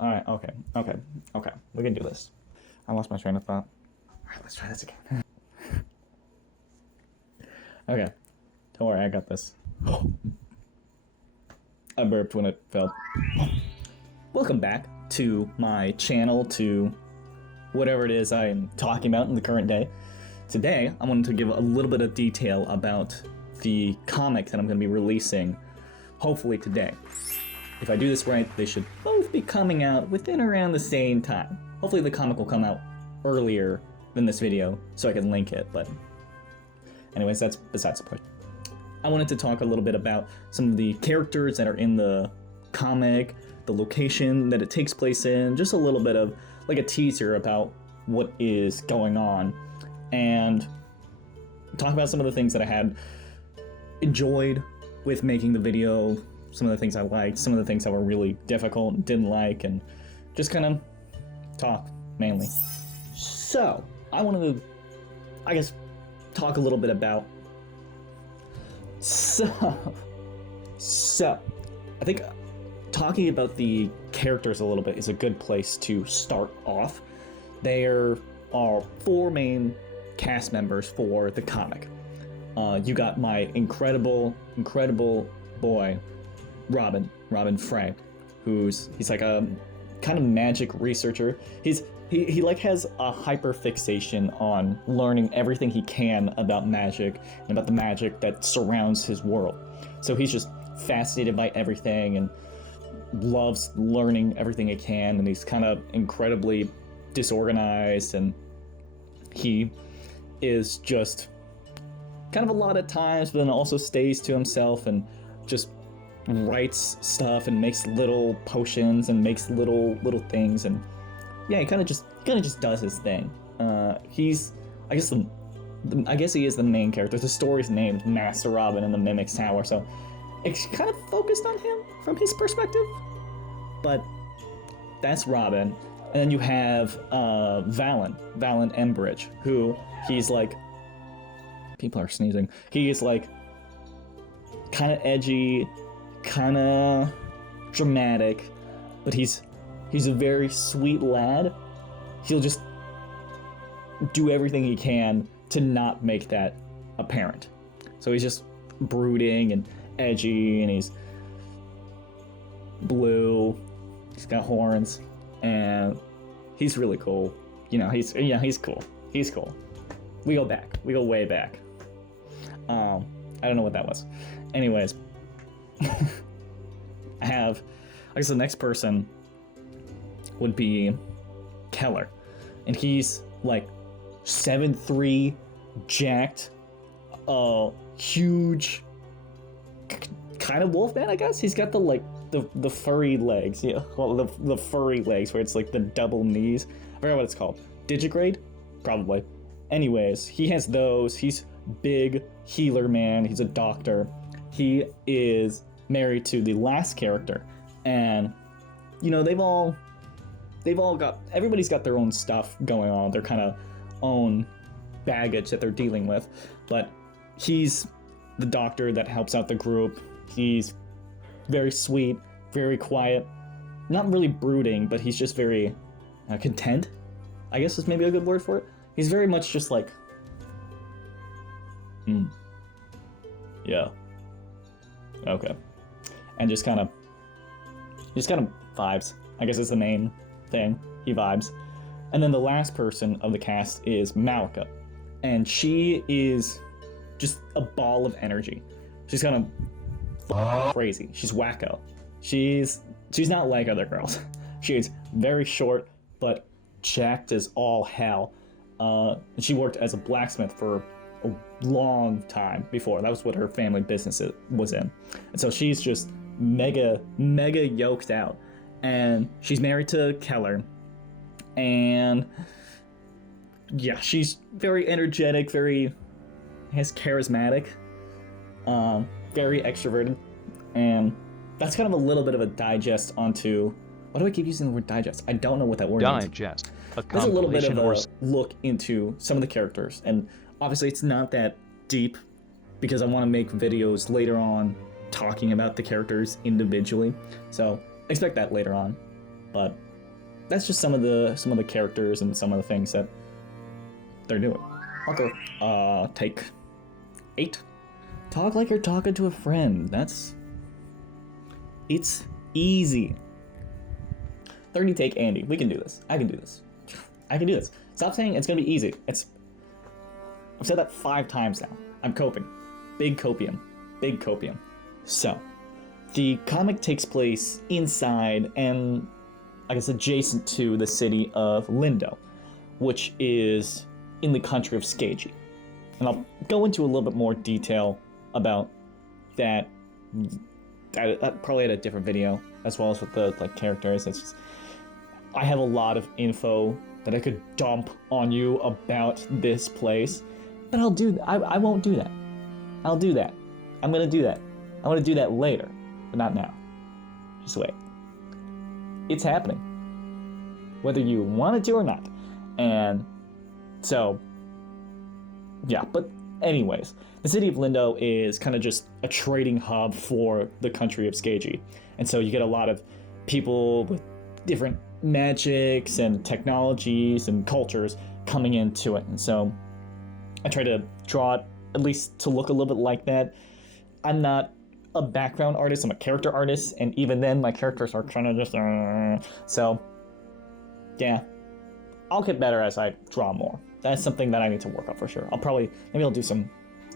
All right, okay. We can do this. I lost my train of thought. All right, let's try this again. Okay, don't worry, I got this. I burped when it fell. Welcome back to my channel, to whatever it is I'm talking about in the current day. Today, I wanted to give a little bit of detail about the comic that I'm going to be releasing, hopefully today. If I do this right, they should both be coming out within around the same time. Hopefully the comic will come out earlier than this video so I can link it, but anyways, that's besides the point. I wanted to talk a little bit about some of the characters that are in the comic, the location that it takes place in, just a little bit of like a teaser about what is going on, and talk about some of the things that I had enjoyed with making the video, some of the things I liked, some of the things that were really difficult, didn't like, and just kind of talk, mainly. So, I wanted to, I guess, talk a little bit about... So, I think talking about the characters a little bit is a good place to start off. There are four main cast members for the comic. You got my incredible boy, Robin Frank, he's like a kind of magic researcher. He like has a hyper fixation on learning everything he can about magic and about the magic that surrounds his world. So he's just fascinated by everything and loves learning everything he can, and he's kind of incredibly disorganized, and he is just kind of a lot at times, but then also stays to himself and just writes stuff and makes little potions and makes little things, and yeah, he kind of just does his thing. He's, I guess he is the main character. The story's named Master Robin and the Mimic's Tower, so it's kind of focused on him from his perspective. But that's Robin, and then you have Valen Embridge, who he's like, people are sneezing. He is like kind of edgy, kind of dramatic, but he's a very sweet lad. He'll just do everything he can to not make that apparent. So he's just brooding and edgy, and he's blue. He's got horns, and he's really cool. You know, he's cool. He's cool. We go back. We go way back. I don't know what that was. Anyways, I guess the next person would be Keller, and he's like 7'3", jacked, huge, kind of wolfman, I guess. He's got the furry legs, yeah. Well, the furry legs where it's like the double knees. I forgot what it's called. Digigrade, probably. Anyways, he has those. He's big healer man. He's a doctor. He is married to the last character, and you know everybody's got their own stuff going on, their kind of own baggage that they're dealing with, but he's the doctor that helps out the group. He's very sweet, very quiet, not really brooding, but he's just very content, I guess is maybe a good word for it. He's very much just like, yeah, okay, and just kind of vibes, I guess is the main thing. He vibes. And then the last person of the cast is Malika, and she is just a ball of energy. She's kind of crazy. She's wacko. She's not like other girls. She's very short, but jacked as all hell. She worked as a blacksmith for a long time before. That was what her family business was in. And so she's just mega yoked out. And she's married to Keller. And yeah, she's very energetic, very charismatic, very extroverted. And that's kind of a little bit of a digest onto... Why do I keep using the word digest? I don't know what that word means. Digest. There's a little bit of a look into some of the characters, and obviously it's not that deep because I want to make videos later on talking about the characters individually, so expect that later on. but that's just some of the characters and some of the things that they're doing. I'll go take 8. Talk like you're talking to a friend. It's easy. 30 take Andy. We can do this. I can do this. I can do this. Stop saying it's gonna be easy. I've said that 5 times now. I'm coping. Big copium. Big copium. So, the comic takes place inside and, I guess, adjacent to the city of Lindo, which is in the country of Skagey. And I'll go into a little bit more detail about that. I probably had a different video, as well as with the characters. It's just, I have a lot of info that I could dump on you about this place, but I won't do that. I'll do that. I'm gonna do that. I'm gonna do that later, but not now. Just wait. It's happening, whether you want it to or not. And so, yeah, but anyways, the city of Lindo is kind of just a trading hub for the country of Skagey. And so you get a lot of people with different magics and technologies and cultures coming into it. And so I try to draw it at least to look a little bit like that. I'm not a background artist, I'm a character artist, and even then my characters are kind of just so yeah, I'll get better as I draw more. That's something that I need to work on for sure. Maybe I'll do some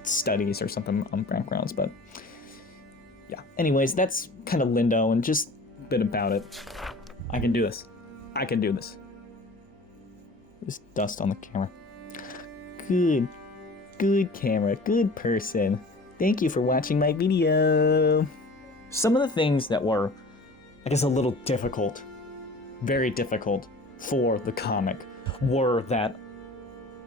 studies or something on backgrounds, but yeah. Anyways, that's kind of Lindo and just a bit about it. I can do this. I can do this. There's dust on the camera. Good camera, good person. Thank you for watching my video. Some of the things that were, I guess, a little difficult, very difficult for the comic were that,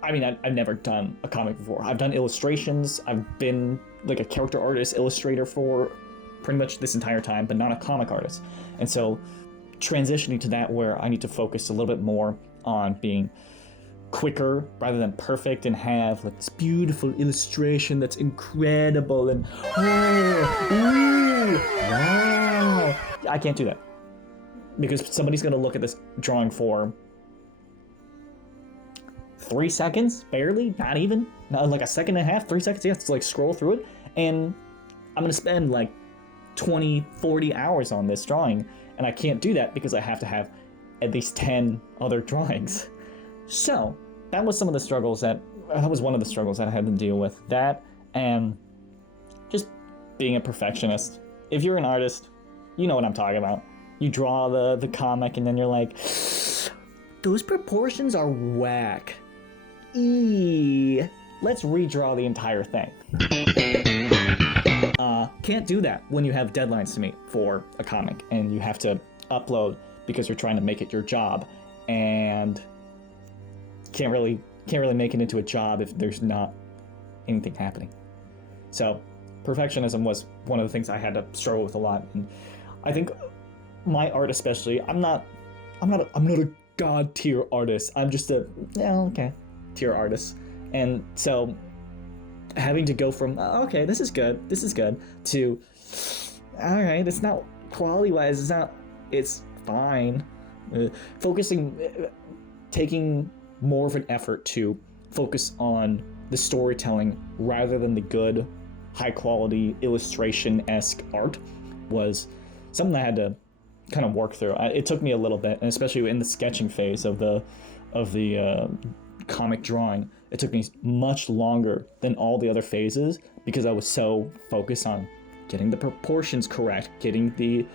I mean, I've never done a comic before. I've done illustrations. I've been like a character artist, illustrator for pretty much this entire time, but not a comic artist. And so transitioning to that where I need to focus a little bit more on being quicker rather than perfect and have like this beautiful illustration that's incredible and wow. I can't do that because somebody's gonna look at this drawing for 3 seconds, barely, not even, not like a second and a half, 3 seconds, yeah, to like scroll through it, and I'm gonna spend like 20, 40 hours on this drawing, and I can't do that because I have to have at least 10 other drawings. So that was one of the struggles that I had to deal with. That and just being a perfectionist. If you're an artist, you know what I'm talking about. You draw the comic and then you're like, those proportions are whack. Let's redraw the entire thing. Can't do that when you have deadlines to meet for a comic and you have to upload because you're trying to make it your job, and can't really make it into a job if there's not anything happening. So perfectionism was one of the things I had to struggle with a lot, and I think my art especially, I'm not a god tier artist. I'm just a tier artist. And so having to go from this is good to alright, it's not quality wise, it's fine, taking more of an effort to focus on the storytelling rather than the good high quality illustration-esque art was something I had to kind of work through. It took me a little bit, and especially in the sketching phase of the comic drawing, it took me much longer than all the other phases because I was so focused on getting the proportions correct, getting the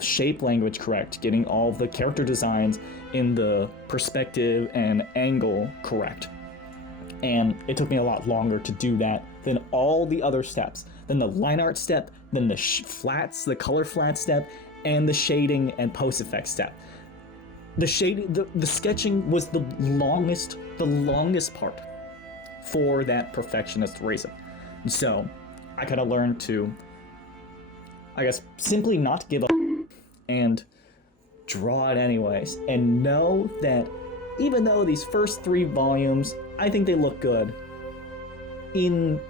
shape language correct, getting all the character designs in the perspective and angle correct. And it took me a lot longer to do that than all the other steps, than the line art step, than the flats, the color flat step, and the shading and post effect step. The shading, the sketching was the longest part for that perfectionist reason. And so I kind of learned to, I guess, simply not give up and draw it anyways, and know that even though these first 3 volumes, I think they look good, in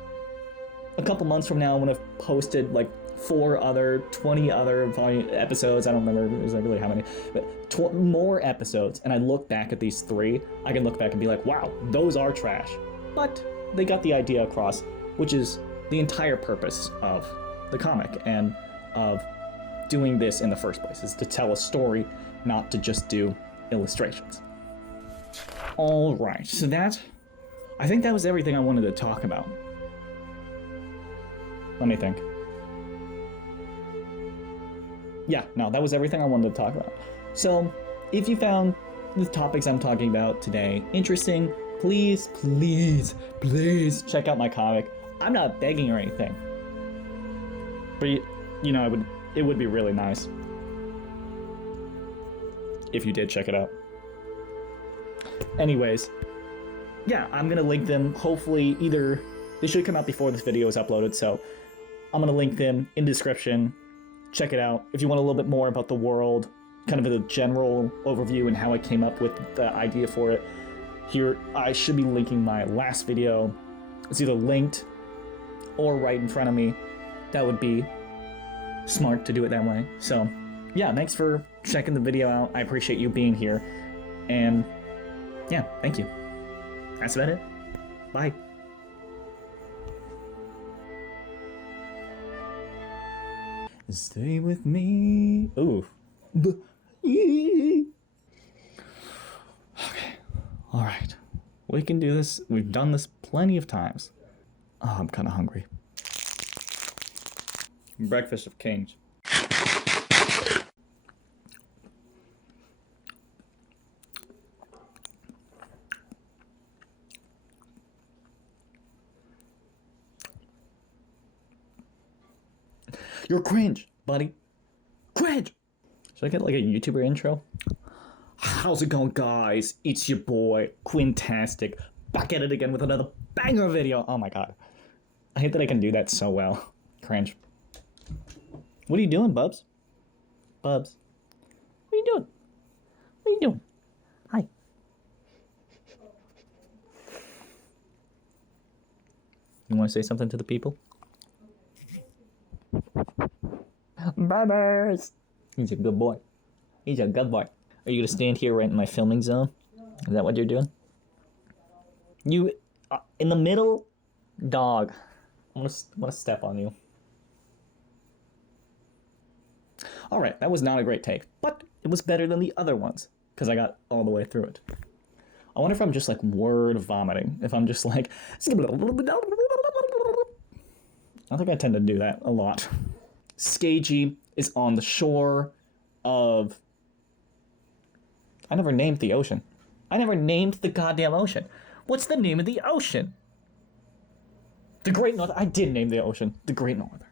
a couple months from now when I've posted like 20 other episodes. I don't remember exactly how many, but more episodes. And I look back at these 3, I can look back and be like, wow, those are trash. But they got the idea across, which is the entire purpose of the comic and of doing this in the first place, is to tell a story, not to just do illustrations. All right, so I think that was everything I wanted to talk about. Let me think. Yeah, no, that was everything I wanted to talk about. So, if you found the topics I'm talking about today interesting, please check out my comic. I'm not begging or anything. But, you know, it would be really nice if you did check it out. Anyways, yeah, I'm gonna link them. Hopefully, either they should come out before this video is uploaded, so I'm gonna link them in the description. Check it out if you want a little bit more about the world, kind of a general overview and how I came up with the idea for it. Here, I should be linking my last video. It's either linked or right in front of me. That would be smart to do it that way. So, yeah, thanks for checking the video out. I appreciate you being here. And, yeah, thank you. That's about it. Bye. Stay with me. Ooh. Okay. All right. We can do this. We've done this plenty of times. Oh, I'm kind of hungry. Breakfast of Kings. You're cringe, buddy. Cringe! Should I get like a YouTuber intro? How's it going, guys? It's your boy, Quintastic, back at it again with another banger video. Oh my god. I hate that I can do that so well. Cringe. What are you doing, Bubs? Bubs. What are you doing? What are you doing? Hi. You want to say something to the people? Bubbers! He's a good boy. He's a good boy. Are you gonna stand here right in my filming zone? Is that what you're doing? You, in the middle? Dog. I wanna step on you. Alright, that was not a great take, but it was better than the other ones, because I got all the way through it. I wonder if I'm just like word vomiting. If I'm just like... I think I tend to do that a lot. Skagey is on the shore of... I never named the ocean. I never named the goddamn ocean. What's the name of the ocean? The Great North... I did name the ocean. The Great Northern.